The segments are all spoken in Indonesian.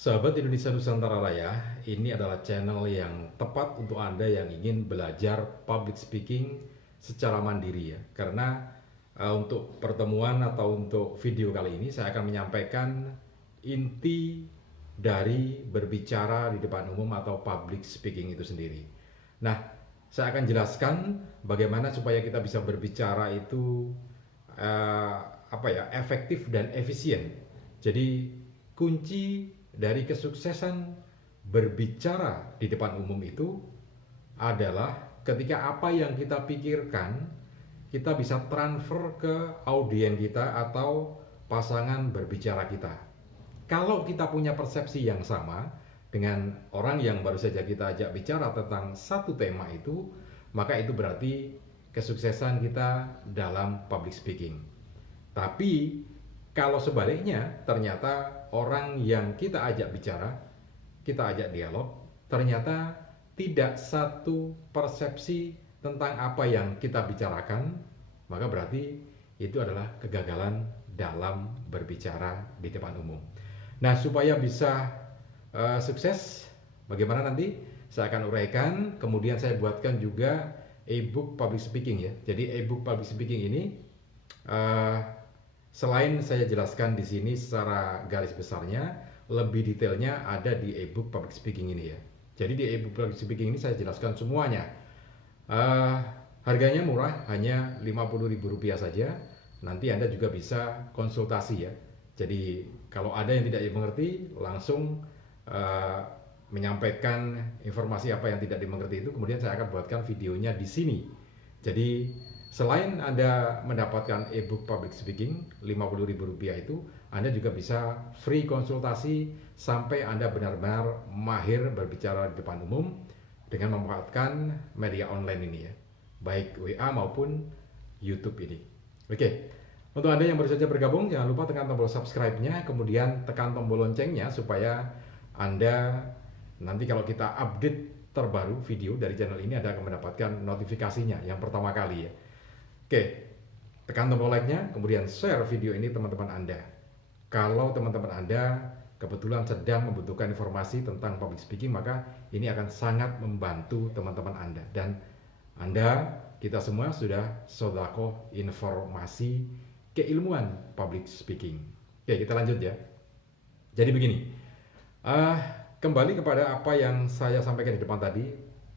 Sahabat Indonesia Nusantara Raya, ini adalah channel yang tepat untuk Anda yang ingin belajar public speaking secara mandiri ya. Karena untuk pertemuan atau untuk video kali ini saya akan menyampaikan inti dari berbicara di depan umum atau public speaking itu sendiri. Nah, saya akan jelaskan bagaimana supaya kita bisa berbicara itu efektif dan efisien. Jadi kunci dari kesuksesan berbicara di depan umum itu adalah ketika apa yang kita pikirkan kita bisa transfer ke audien kita atau pasangan berbicara kita. Kalau kita punya persepsi yang sama dengan orang yang baru saja kita ajak bicara tentang satu tema itu, maka itu berarti kesuksesan kita dalam public speaking. Tapi kalau sebaliknya, ternyata orang yang kita ajak bicara, kita ajak dialog, ternyata tidak satu persepsi tentang apa yang kita bicarakan, maka berarti itu adalah kegagalan dalam berbicara di depan umum. Nah, supaya bisa sukses, bagaimana nanti? Saya akan uraikan, kemudian saya buatkan juga e-book public speaking ya. Jadi e-book public speaking ini selain saya jelaskan di sini secara garis besarnya, lebih detailnya ada di e-book public speaking ini ya. Jadi di e-book public speaking ini saya jelaskan semuanya. Harganya murah, hanya Rp50.000 saja. Nanti Anda juga bisa konsultasi ya. Jadi kalau ada yang tidak dimengerti, langsung menyampaikan informasi apa yang tidak dimengerti itu, kemudian saya akan buatkan videonya di sini. Jadi selain Anda mendapatkan e-book public speaking Rp50.000 itu, Anda juga bisa free konsultasi sampai Anda benar-benar mahir berbicara di depan umum dengan memanfaatkan media online ini ya, baik WA maupun YouTube ini. Oke, untuk Anda yang baru saja bergabung, jangan lupa tekan tombol subscribe-nya, kemudian tekan tombol loncengnya supaya Anda nanti kalau kita update terbaru video dari channel ini, Anda akan mendapatkan notifikasinya yang pertama kali ya. Oke, tekan tombol like-nya, kemudian share video ini teman-teman Anda. Kalau teman-teman Anda kebetulan sedang membutuhkan informasi tentang public speaking, maka ini akan sangat membantu teman-teman Anda. Dan Anda, kita semua sudah sodako informasi keilmuan public speaking. Oke, kita lanjut ya. Jadi begini, kembali kepada apa yang saya sampaikan di depan tadi.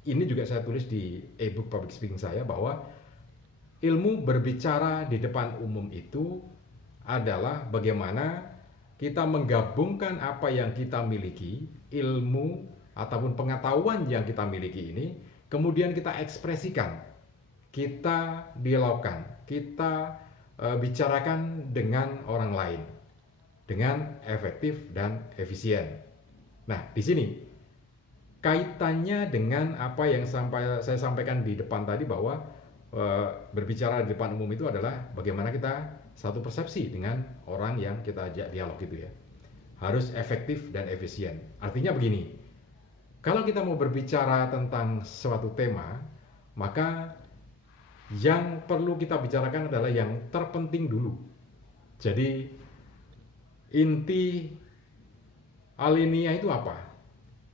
Ini juga saya tulis di e-book public speaking saya, bahwa ilmu berbicara di depan umum itu adalah bagaimana kita menggabungkan apa yang kita miliki, ilmu ataupun pengetahuan yang kita miliki ini, kemudian kita ekspresikan, kita dialogkan, kita bicarakan dengan orang lain dengan efektif dan efisien. Nah, di sini kaitannya dengan apa yang saya sampaikan di depan tadi, bahwa berbicara di depan umum itu adalah bagaimana kita satu persepsi dengan orang yang kita ajak dialog gitu ya. Harus efektif dan efisien. Artinya begini, kalau kita mau berbicara tentang suatu tema, maka yang perlu kita bicarakan adalah yang terpenting dulu. Jadi inti alinea itu apa?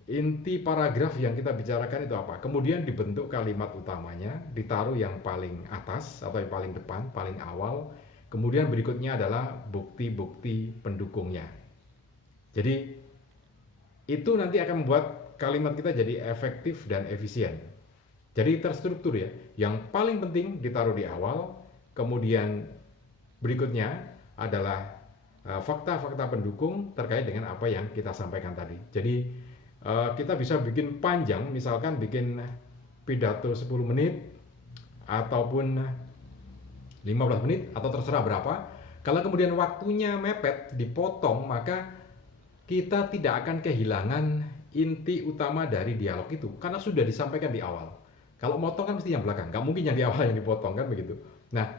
Inti paragraf yang kita bicarakan itu apa? Kemudian dibentuk kalimat utamanya, ditaruh yang paling atas atau yang paling depan, paling awal. Kemudian berikutnya adalah bukti-bukti pendukungnya. Jadi itu nanti akan membuat kalimat kita jadi efektif dan efisien. Jadi terstruktur ya. Yang paling penting ditaruh di awal, kemudian berikutnya adalah fakta-fakta pendukung terkait dengan apa yang kita sampaikan tadi. Jadi kita bisa bikin panjang, misalkan bikin pidato 10 menit ataupun 15 menit atau terserah berapa. Kalau kemudian waktunya mepet, dipotong, maka kita tidak akan kehilangan inti utama dari dialog itu, karena sudah disampaikan di awal. Kalau motong kan mesti yang belakang, nggak mungkin yang di awal yang dipotong kan begitu. Nah,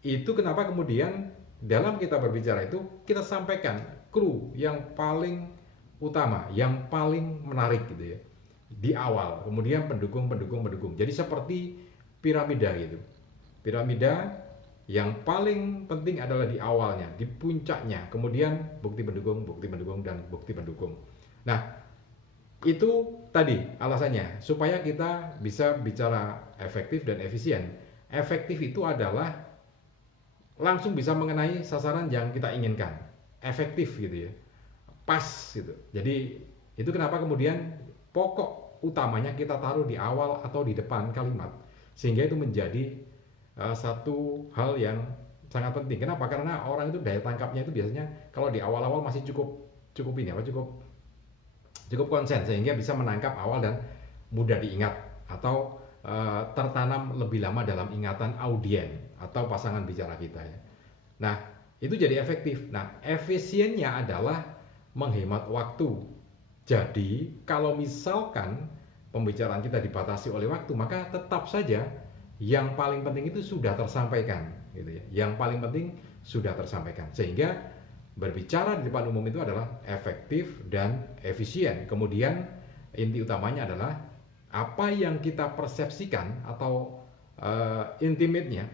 itu kenapa kemudian dalam kita berbicara itu kita sampaikan clue yang paling utama, yang paling menarik gitu ya di awal, kemudian pendukung. Jadi seperti piramida gitu. Piramida Yang paling penting adalah di awalnya, di puncaknya, kemudian bukti pendukung, dan bukti pendukung. Nah, itu tadi alasannya, supaya kita bisa bicara efektif dan efisien. Efektif itu adalah langsung bisa mengenai sasaran yang kita inginkan. Efektif gitu ya. Pas gitu. Jadi itu kenapa kemudian pokok utamanya kita taruh di awal atau di depan kalimat, sehingga itu menjadi satu hal yang sangat penting. Kenapa? Karena orang itu daya tangkapnya itu biasanya kalau di awal-awal masih cukup ini apa cukup konsen, sehingga bisa menangkap awal dan mudah diingat atau tertanam lebih lama dalam ingatan audien atau pasangan bicara kita ya. Nah, itu jadi efektif. Nah, efisiennya adalah menghemat waktu. Jadi, kalau misalkan pembicaraan kita dibatasi oleh waktu, maka tetap saja yang paling penting itu sudah tersampaikan gitu ya. Yang paling penting sudah tersampaikan. Sehingga berbicara di depan umum itu adalah efektif dan efisien. Kemudian inti utamanya adalah apa yang kita persepsikan atau intimate-nya,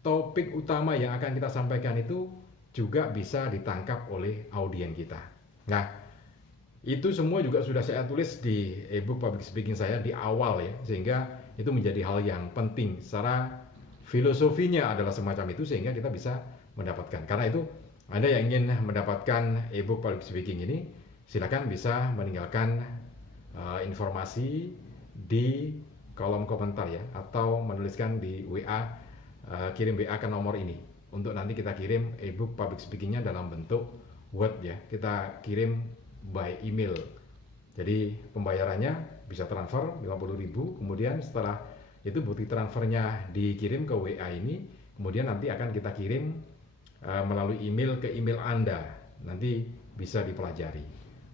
topik utama yang akan kita sampaikan itu juga bisa ditangkap oleh audien kita. Nah, itu semua juga sudah saya tulis di ebook public speaking saya di awal ya, sehingga itu menjadi hal yang penting. Secara filosofinya adalah semacam itu, sehingga kita bisa mendapatkan. Karena itu Anda yang ingin mendapatkan ebook public speaking ini, silakan bisa meninggalkan informasi di kolom komentar ya, atau menuliskan di WA, kirim WA ke nomor ini untuk nanti kita kirim ebook public speakingnya dalam bentuk Word ya. Kita kirim by email. Jadi pembayarannya bisa transfer 50.000, kemudian setelah itu bukti transfernya dikirim ke WA ini, kemudian nanti akan kita kirim melalui email ke email Anda. Nanti bisa dipelajari.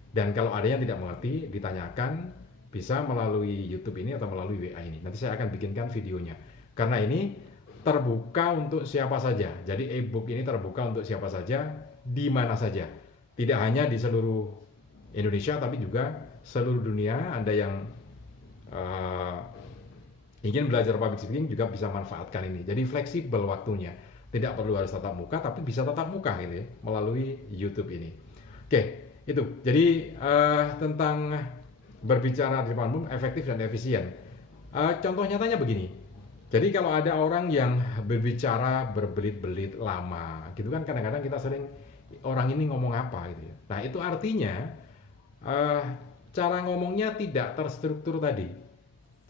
Dan kalau ada yang tidak mengerti, ditanyakan bisa melalui YouTube ini atau melalui WA ini. Nanti saya akan bikinkan videonya. Karena ini terbuka untuk siapa saja. Jadi ebook ini terbuka untuk siapa saja, di mana saja. Tidak hanya di seluruh Indonesia, tapi juga seluruh dunia. Anda yang ingin belajar public speaking juga bisa manfaatkan ini. Jadi fleksibel waktunya. Tidak perlu harus tatap muka, tapi bisa tatap muka gitu ya, melalui YouTube ini. Oke, itu. Jadi tentang berbicara di depan umum efektif dan efisien. Contoh nyatanya begini. Jadi kalau ada orang yang berbicara berbelit-belit lama, gitu kan, kadang-kadang kita sering orang ini ngomong apa gitu ya. Nah, itu artinya cara ngomongnya tidak terstruktur tadi.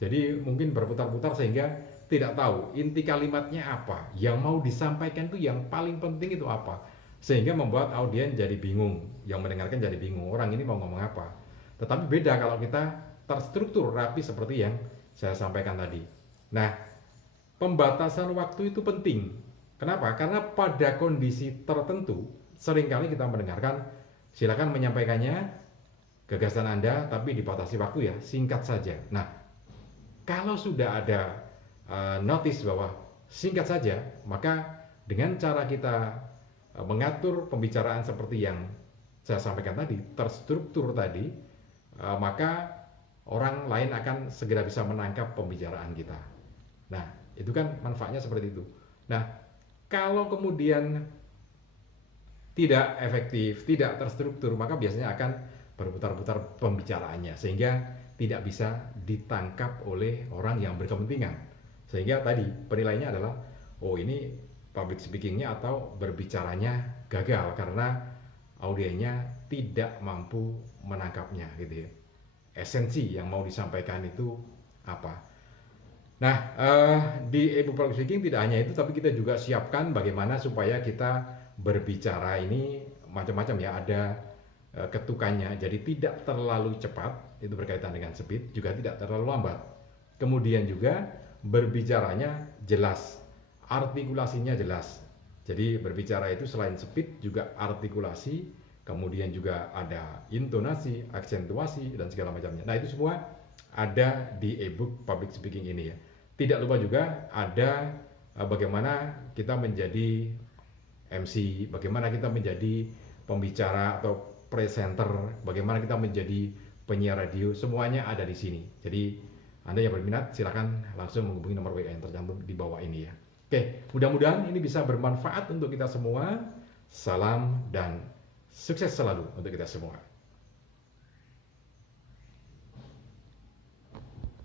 Jadi mungkin berputar-putar sehingga tidak tahu inti kalimatnya apa, yang mau disampaikan itu yang paling penting itu apa, sehingga membuat audien jadi bingung, yang mendengarkan jadi bingung, orang ini mau ngomong apa. Tetapi beda kalau kita terstruktur rapi seperti yang saya sampaikan tadi. Nah, pembatasan waktu itu penting. Kenapa? Karena pada kondisi tertentu seringkali kita mendengarkan, silakan menyampaikannya gagasan Anda, tapi dibatasi waktu ya, singkat saja. Nah, kalau sudah ada notice bahwa singkat saja, maka dengan cara kita mengatur pembicaraan seperti yang saya sampaikan tadi, terstruktur tadi, maka orang lain akan segera bisa menangkap pembicaraan kita. Nah, itu kan manfaatnya seperti itu. Nah, kalau kemudian tidak efektif, tidak terstruktur, maka biasanya akan berputar-putar pembicaraannya, sehingga tidak bisa ditangkap oleh orang yang berkepentingan. Sehingga tadi penilaiannya adalah, oh ini public speakingnya atau berbicaranya gagal karena audiennya tidak mampu menangkapnya gitu ya. Esensi yang mau disampaikan itu apa. Nah, di ebook public speaking tidak hanya itu, tapi kita juga siapkan bagaimana supaya kita berbicara ini macam-macam ya, ada ketukannya, jadi tidak terlalu cepat, itu berkaitan dengan speed, juga tidak terlalu lambat. Kemudian juga berbicaranya jelas, artikulasinya jelas. Jadi berbicara itu selain speed juga artikulasi, kemudian juga ada intonasi, aksentuasi, dan segala macamnya. Nah, itu semua ada di ebook public speaking ini ya. Tidak lupa juga ada bagaimana kita menjadi MC, bagaimana kita menjadi pembicara atau presenter, bagaimana kita menjadi penyiar radio, semuanya ada di sini. Jadi Anda yang berminat silakan langsung menghubungi nomor WA yang tercantum di bawah ini ya. Oke, mudah-mudahan ini bisa bermanfaat untuk kita semua. Salam dan sukses selalu untuk kita semua.